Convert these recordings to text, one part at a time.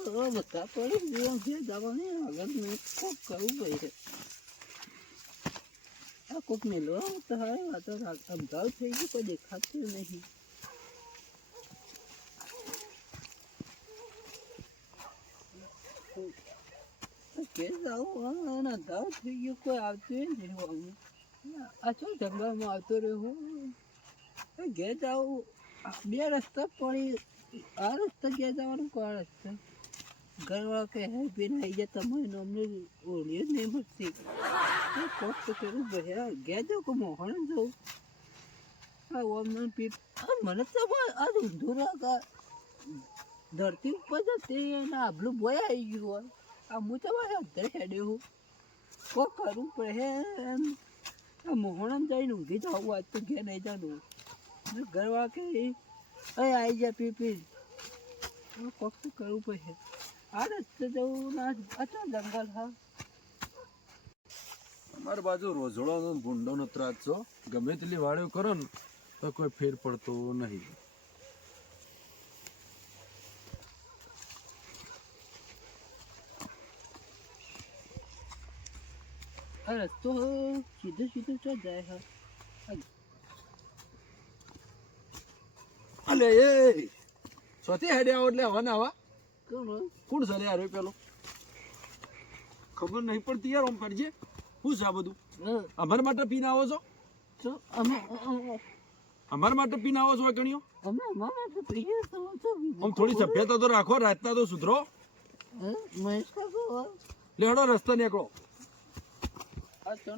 બધા પડે થઈ ગયું કોઈ આવતું નહીં આવું આ જંગલમાં આવતો રહ્યો હું ઘેર બે રસ્તા પડી આ રસ્તા ઘેર જવાનું કોઈ રસ્તા? ઘરવાળા કહે હે બેન આવી જાય તમારે અમને ઓળીએ જ નહીં મળતી. કોક તો કરું ભર્યા ગયા જો કે મોહણ જવું આ ઓમને પીપ મને તો આ ધૂંધુરા ધરતી ઉપર જતી અને આબલું બોય આવી ગયું હોય. આ હું તો મારે અંદર હેડે હું કોક કરવું પડે એમ. આ મોહણમ જઈને ઊંઘી જાઉં આજ તો ઘેર નહીં જાનું ઘરવાળા કે એ આવી જા પી પી હવે કોક તો કરવું પડશે આ જવું ના જંગલ હા. અમારી બાજુ રોઝળોનો ને ભૂંડોનો ત્રાસ છો. ગમે તેટલી વાળ્યો કરો ને તો કોઈ ફેર પડતો નહીં. અરે રસ્તો સીધો સીધો ચો જાય હા. અલે એ! સોથી હેડે એટલે હવા ના હવા કોણ છે યાર પેલો? ખબર નહીં પડતી યાર ઓમ કરજે. શું છે આ બધું? અમારા માટે પીને આવો છો? અમારા માટે પીને આવો છો કણીઓ આમ થોડી સભ્યતા તો રાખો રાતના તો સુધરો. લેડો રસ્તે નીકળો. આ તો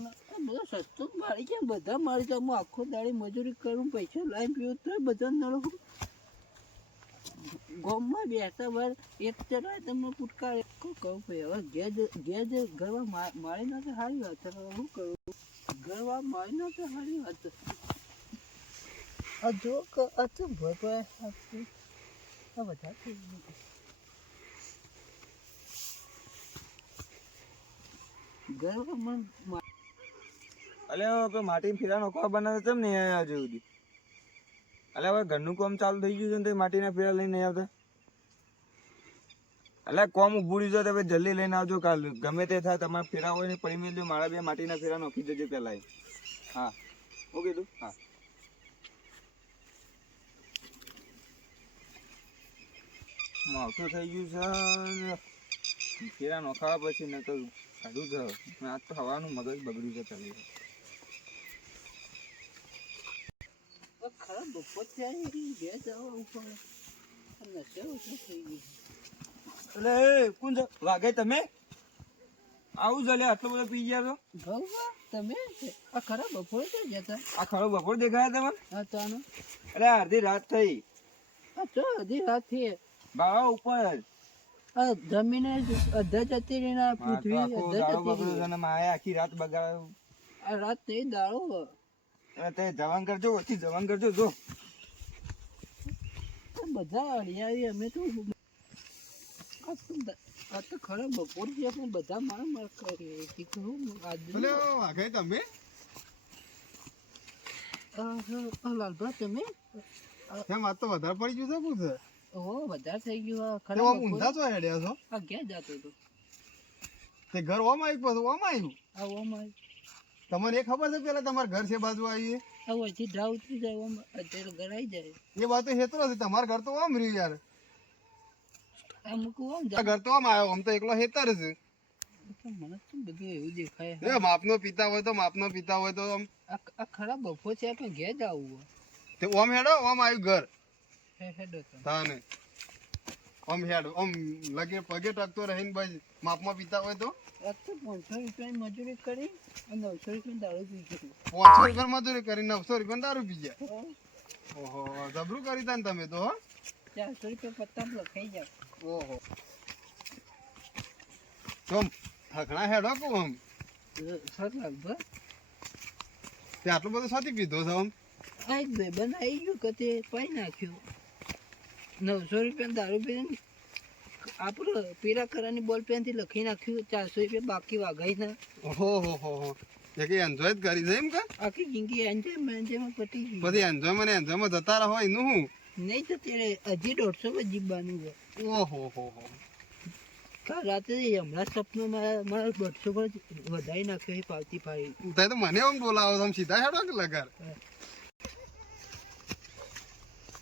બધો સસ્તો મારી છે બધા મારી આખો દાડી મજૂરી કરું પૈસા લાઈન પીવું તો બધા નળો ગામમાં બેસતા વાર, એક ચડાય તમને પુટકારે કહું ભાઈ, હવે ગેજ ગેજ ગરવા મારી ના તો સારી વાત શું કરું ગરવા મારી ના તો સારી વાત જો આપી. આ બધા ગરવા મને અલે હવે માટી ફેરા નોખવા બનાવે તેમ નહીં આવ્યા સુધી? અલે હવે ઘરનું કામ ચાલુ થઈ ગયું છે ને તે માટીના ફેરા લઈને નહીં આવતા? અલે કોમ ઉભું રહ્યું છે તો જલ્દી લઈને આવજો કાલ. ગમે તે થાય, તમારે ફેરા હોય ને પડી મેળજો મારા બે માટીના ફેરા નોખી દેજો પહેલાં હા. હું કીધું? હા. માવઠું થઈ ગયું છે ફેરા નોખાવા પછી નકર સારું છે આજ તો હવાનું મગજ બગડ્યું છે ચાલી બપોર ત્યારે ઘેર જવા ઉપર નશો ઓછો થઈ ગયો એટલે એ કોણ તમે? આવું જલે આટલો બધો પી ગયા છો? તમે? આ ખરા બપોર ક્યાં જતા આ ખરો બપોર દેખાયા તમે હા તો આનો. અરે અડધી રાત થઈ. આ તો અડધી રાત થઈ. બાવા ઉપર. આ જમીને અડધા જતી રહી ને પૃથ્વી અડધા જતી રહી. અને આખી રાત બગાડ્યો. આ રાત નહીં દાડો. અરે તે જવાન કરજો ઓછી જવાન કરજો જો. બધા અડિયાવી અમે તો આ તો તો ખરાબ બપોર પણ બધા માર માર કરી. તમે. લાલભા તમે? આ તો વધારે પડી ગયું છે શું છે? વધારે થઈ ગયું તે બપોર. ઊંધા છો હેડ્યા છો? આ ક્યાં જતો હતો? તે ઘર ઓમ આવ્યું પાછું ઓમ આવ્યું? આ ઓમાં તમને એ ખબર છે પેલા તમારા ઘર છે બાજુ આવી વચ્ચે ઉતરી જાય ઓમ અત્યારે ઘર આવી જાય. એ વાત તો હેતરો છે તમારું ઘર તો આમ રહ્યું યાર. આ મૂકું ઓમ આ જાય ઘર તો ઓમ આવ્યો આમ તો એકલો હેતર છે મને તો બધું એવું દેખાય. એ માપનો પિતા હોય તો માપનો પિતા હોય તો આમ. આ ખરાબ બફો છે આપણે ઘેર જ આવવું તે ઓમ હેડો ઓમ આવ્યું ઘર. હેડો તાને ઓમ હેડો ઓમ લગે પગે ટકતો રહીને બસ માપમાં પિતા હોય તો? પાંચસો રૂપિયાની મજૂરી કરી અને નવસો રૂપિયા દારૂ પી ગયું પાંચસો રૂપિયા મજૂરી કરી નવસો રૂપિયા દારૂ પી ગયા. ઓહો જબરું કરી તા તમે તો ચારસો રૂપિયા પત્તા લખાઈ જાય ઓહો. તમ થકણા હેડો કો આમ? સર લગભગ તે આટલું બધું સાથી પીધો છો આમ? આ એક ભાઈબંધ આવી ગયું કે તે પાઈ નાખ્યું? નવસો રૂપિયા દારૂ પીને આપણું પીરા કરાની બોલ પેનથી લખી નાખ્યું ચારસો રૂપિયા બાકી વાગાઈ ઓહો હો હો હો. કે એન્જોય જ કરી છે એમ કે? આખી જિંદગી એન્જોય એન્જોયમાં પતી ગઈ. પછી એન્જોય મને એન્જોયમાં જતા રહો એનું હું નહીં તો ત્યારે હજી દોઢસો માં જીવવાનું હોય ઓહો હો હો. કાલ રાત્રે હમણાં સપનો મારા મારા દોઢસો પર વધારી નાખ્યો એ પાવતી પાડી તો મને એમ બોલાવો તમે સીધા હેડો કે લગાર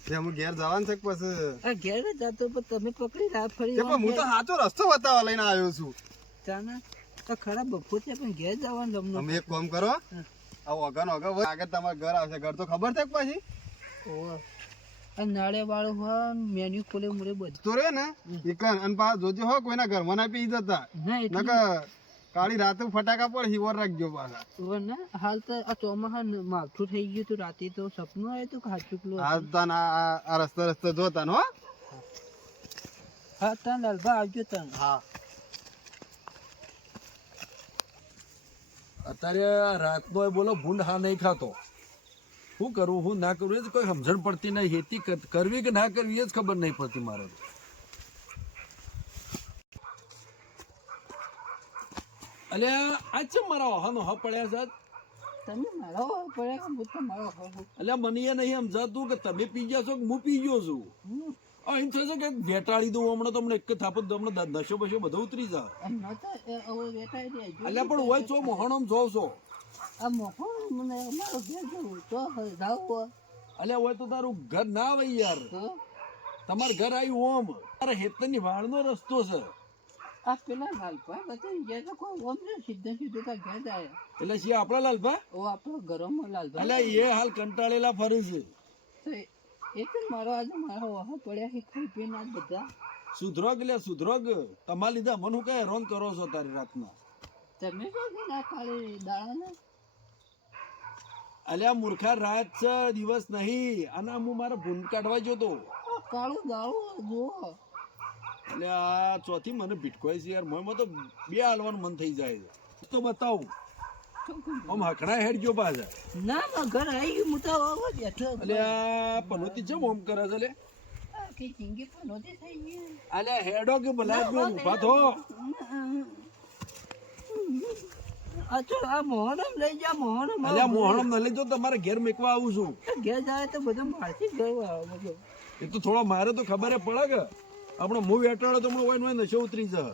તે ઘેર જવાનું છે પછી? ઘેર જતો પણ તમે પકડી રા ફરી હું તો સાચો રસ્તો બતાવવા લઈને આવ્યો છું. ચાના તો ખરાબ બપોર છે પણ ઘેર જવાનું તમને તમે એક કામ કરો. આ ઓગન ઓગન આગળ તમારું ઘર આવશે. ઘર તો ખબર છે પછી? ઓહ. નાળે વાળો હોય મેન્યુ ખોલે મુરે બધું. તો રે ને અને પાછા જોજો હો કોઈના ઘરમાં ના પી જતા. નકર કાળી રાતે ફટાકા પર હિવર રાખજો પાછા. ના હાલ તો આ ચોમાસા માથું થઈ ગયું તું રાતે તો સપનું આવ્યું તું ખાચું પેલું આ તાન આ રસ્તા રસ્તા જોતા હો. હા ત્યાં લાલભા આવજો તન. હા. અત્યારે આ રાતનો એ બોલો ભૂંડ હા નહીં ખાતો. શું કરવું હું ના કરવું એ જ કોઈ સમજણ પડતી નહીં. હેતી કરવી કે ના કરવી એ જ ખબર નહીં પડતી મારે તો. અલ્યા આ ચમ મારા ઓહાનો હ પડ્યા છે તમે મારો પડ્યા હું તો મારો. અલ્યા મને એ નહીં સમજાતું કે તમે પી ગયા છો કે હું પી ગયો છું? અહીં થશે કે વેટાળી દઉં હમણાં તમને એક થાપ થાપત હમણાં નશો બશો બધો ઉતરી જાય. જો અલ્યા પણ હોય છો મોહણમ જોવ છો. હોય અલ્યા હોય તો તારું ઘર ના આવે યાર. તમાર ઘર આવ્યું ઓમ. તારા હેતરની વાળનો રસ્તો છે. આ પેલા લાલભાઈ બતાવી ગયા તો કોઈ ઓમ ને સીધે સીધું તાર ઘેર જાય. એટલે છે આપણા લાલપા? ઓ આપણો ગરમ લાલપા. એટલે એ હાલ કંટાળેલા ફરે છે. તો એ તો મારો આજે મારા વાહ પડ્યા છે ખાઈ પીને આ બધા. સુધરોગ લે સુધરોગ. તમારા લીધા મને કઈ હેરાન કરો છો તારી રાતના તમે શું ના ખાલી દાડાને? અલ્યા મૂર્ખા રાત છે દિવસ નહીં. અને હું મારા ભૂંડ કાઢવા ગયો કાળું દાળું કાળું દાડું આ ચોથી મને ભીટકોય છે યાર. મોંમાં તો બે હાલવાનું મન થઈ જાય છે. તો બતાવું. આમ હકડા હેડ ગયો પાછા. ના ઘર આવી ગયું પનોતી ઓમ કરે છે લે હેડો કે ભલા ઊભા થો. તો આ મોહનમ લઈ જા મોહનમ અલ્યા મોહનમ ન લઈ જો તમારે ઘેર મેકવા આવું છું. ઘેર જાય તો બધું મારથી જ ગયું એ તો થોડો મારે તો ખબર પડે કે. આપણો મું વેટાડો તો હમણાં હોય નશો ઉતરી જશે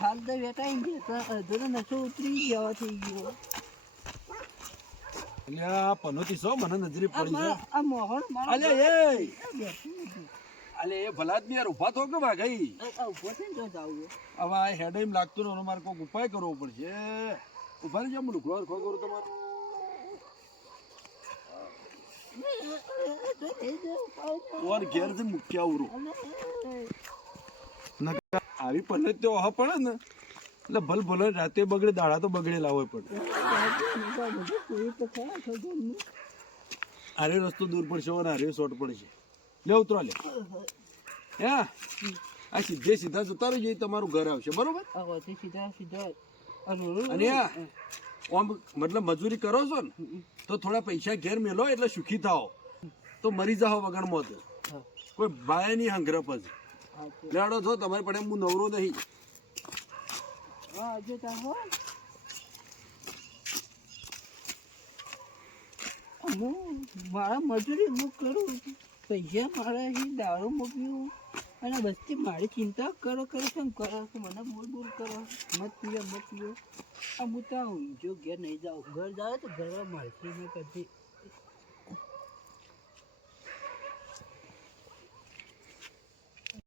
હાલ તો વેટાઈ ગયા તો અડધો તો નશો ઉતરી ગયો થઈ ગયો. અલ્યા પનોતી સો મને નજરે પડી છે. આ મોહન અલ્યા એ! અલે એ ભલાદ આદમી યાર ઊભા તો કે આ- આ ઊભો જો જાવ હવે આ હેડ એમ લાગતું ને મારે કોઈક ઉપાય કરવો પડશે. ઊભા ને જેમ લુકડો ખો કરું તમારે. જો. ઓર ઘેરથી મુખ્ય આવરું. આવી પડે તો હા પડે ને. એટલે ભલ ભલે રાતે બગડે, દાડા તો બગડેલા હોય ઘરનું. આરે રસ્તો દૂર પડશે અને આરે શોર્ટ પડશે. લે ઉતરો લે. હે? આ સીધે સીધા જતા રહેજો એ તમારું ઘર આવશે, બરોબર? સીધા સીધા અને મતલબ મજૂરી કરો છો ને, તો થોડા પૈસા ઘેર મેલો એટલે સુખી થાઓ. તો મરી જાઓ વગર તો કોઈ ભાઈ નહીં હંગ્રહ પછી લેડો છો, તમારી પડે હું નવરો નહીં. મારા મજૂરી હું કરું, પૈસા મારા દારૂ મૂક્યું. અને બધી મારી ચિંતા કરો કરો, છો કરો, છો, મને બોલ બોલ કરો. મત પીવો મત પીવો આ હું તો આવું જો ઘેર નહીં જાઉં. ઘર જાઉં તો ઘરમાં મળશે મેં કદી